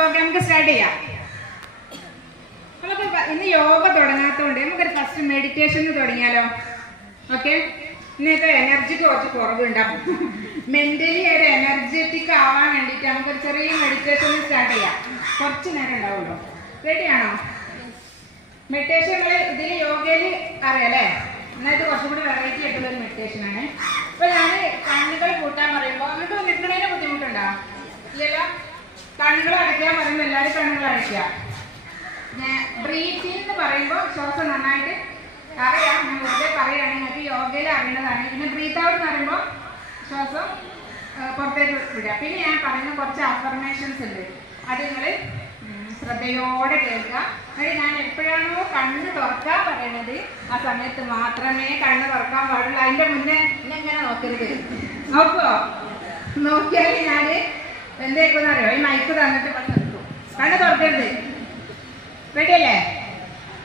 അപ്പോൾ നമുക്ക് സ്റ്റാർട്ട് ചെയ്യാം. നമുക്ക് ഇന്ന് യോഗ തുടങ്ങാത്തതുകൊണ്ട് നമുക്കൊരു ഫസ്റ്റ് മെഡിറ്റേഷൻ തുടങ്ങിയാലോ? ഓക്കെ ഇന്നത്തെ എനർജി കുറച്ച് കുറവുണ്ടാവും. മെന്റലി ഒരു എനർജറ്റിക് ആവാൻ വേണ്ടിയിട്ട് നമുക്കൊരു ചെറിയ മെഡിറ്റേഷൻ സ്റ്റാർട്ട് ചെയ്യാം. കുറച്ച് നേരം ഉണ്ടാവുള്ളൂ. റെഡിയാണോ മെഡിറ്റേഷൻ ഇതിൽ യോഗയിൽ അറിയാം എന്നാൽ ഇത് കുറച്ചും കൂടി വെറൈറ്റി ആയിട്ടുള്ള ഒരു മെഡിറ്റേഷൻ ആണ് അപ്പൊ ഞാൻ കണ്ണുകൾ കൂട്ടാൻ പറയുമ്പോൾ അങ്ങോട്ട് നിൽക്കുന്നതിന് ബുദ്ധിമുട്ടുണ്ടോ ഇല്ലല്ലോ കണ്ണുകൾ അടയ്ക്കാൻ പറയുമ്പോൾ എല്ലാവരും കണ്ണുകൾ അടയ്ക്കുക. ബ്രീത്തിങ് എന്ന് പറയുമ്പോൾ ശ്വാസം നന്നായിട്ട് അറിയാം. ഞാൻ വെറുതെ പറയുകയാണ് നിങ്ങൾക്ക് യോഗയിൽ അറിയുന്നതാണ്. പിന്നെ ബ്രീത്ത് ഔട്ട് എന്ന് പറയുമ്പോൾ ശ്വാസം പുറത്തേക്ക് വിടുക. പിന്നെ ഞാൻ പറയുന്ന കുറച്ച് അഫർമേഷൻസ് ഉണ്ട്. അത് നിങ്ങൾ ശ്രദ്ധയോടെ കേൾക്കുക. എന്നിട്ട് ഞാൻ എപ്പോഴാണോ കണ്ണ് തുറക്കാൻ പറയണത് ആ സമയത്ത് മാത്രമേ കണ്ണ് തുറക്കാൻ പാടുള്ളൂ. അതിന്റെ മുന്നേ ഇങ്ങനെ നോക്കരുത്. നോക്കുമോ നോക്കിയാൽ ഞാൻ എന്തേക്കെന്ന് അറിയോ ഈ മൈക്ക് തന്നിട്ട് നിർത്തും. കണ്ണ് തുറക്കരുത്. റെഡിയല്ലേ?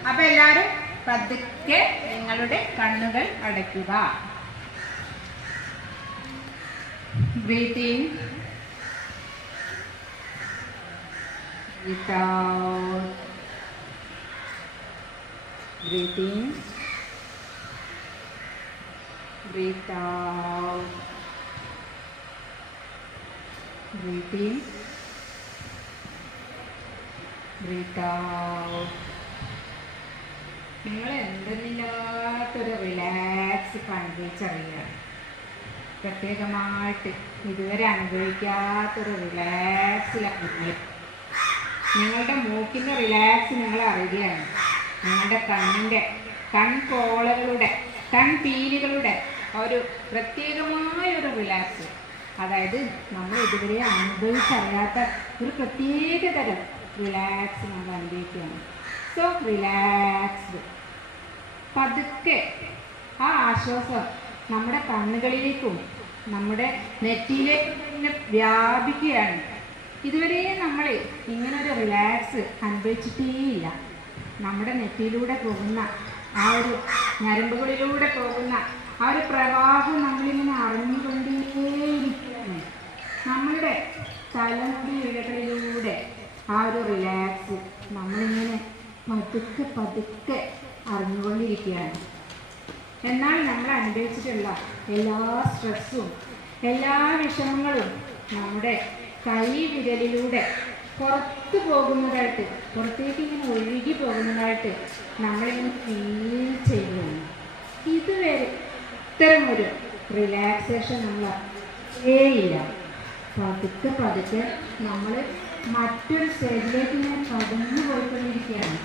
അപ്പൊ എല്ലാരും പതുക്കെ നിങ്ങളുടെ കണ്ണുകൾ അടയ്ക്കുക. Breathe in breathe out breathe out breathe in. Breathe out. നിങ്ങൾ എന്തെന്നില്ലാത്തൊരു റിലാക്സ് അനുഭവിച്ചറിയുകയാണ് പ്രത്യേകമായിട്ട് ഇതുവരെ അനുഭവിക്കാത്തൊരു റിലാക്സിലാണ് നിങ്ങൾ. നിങ്ങളുടെ മൂക്കിന്റെ റിലാക്സ് നിങ്ങൾ അറിയുകയാണ്. നിങ്ങളുടെ കണ്ണിന്റെ കൺകോളകളുടെ കൺപീലികളുടെ ഒരു പ്രത്യേകമായ ഒരു റിലാക്സ് അതായത് നമ്മൾ ഇതുവരെ അനുഭവിച്ചറിയാത്ത ഒരു പ്രത്യേക തരം റിലാക്സ് നമ്മൾ അനുഭവിക്കുകയാണ്. സോ റിലാക്സ്ഡ് പതുക്കെ ആ ആശ്വാസം നമ്മുടെ കണ്ണുകളിലേക്കും നമ്മുടെ നെറ്റിയിലേക്കും തന്നെ വ്യാപിക്കുകയാണ്. ഇതുവരെ നമ്മൾ ഇങ്ങനെ ഒരു റിലാക്സ് അനുഭവിച്ചിട്ടേയില്ല. നമ്മുടെ നെറ്റിയിലൂടെ പോകുന്ന ആ ഒരു ഞരമ്പുകളിലൂടെ പോകുന്ന ആ ഒരു പ്രവാഹം നമ്മളിങ്ങനെ അറിഞ്ഞുകൊണ്ടേയിരിക്കുകയാണ് നമ്മളുടെ തലമുടി ഇഴകളിലൂടെ ആ ഒരു റിലാക്സ് നമ്മളിങ്ങനെ പതുക്കെ പതുക്കെ അറിഞ്ഞുകൊണ്ടിരിക്കുകയാണ്. എന്നാൽ നമ്മൾ അനുഭവിച്ചിട്ടുള്ള എല്ലാ സ്ട്രെസ്സും എല്ലാ വിഷമങ്ങളും നമ്മുടെ കൈ വിരലിലൂടെ പുറത്തു പോകുന്നതായിട്ട് പുറത്തേക്ക് ഇങ്ങനെ ഒഴുകി പോകുന്നതായിട്ട് നമ്മളിങ്ങനെ ഫീൽ ചെയ്യുകയാണ്. ഇതുവരെ ഇത്തരമൊരു റിലാക്സേഷൻ നമ്മൾ ഇല്ല പതുക്കെ പതുക്കെ നമ്മൾ മറ്റൊരു സ്റ്റേജിലേക്ക് ഇങ്ങനെ കടന്നു പോയിക്കൊണ്ടിരിക്കുകയാണ്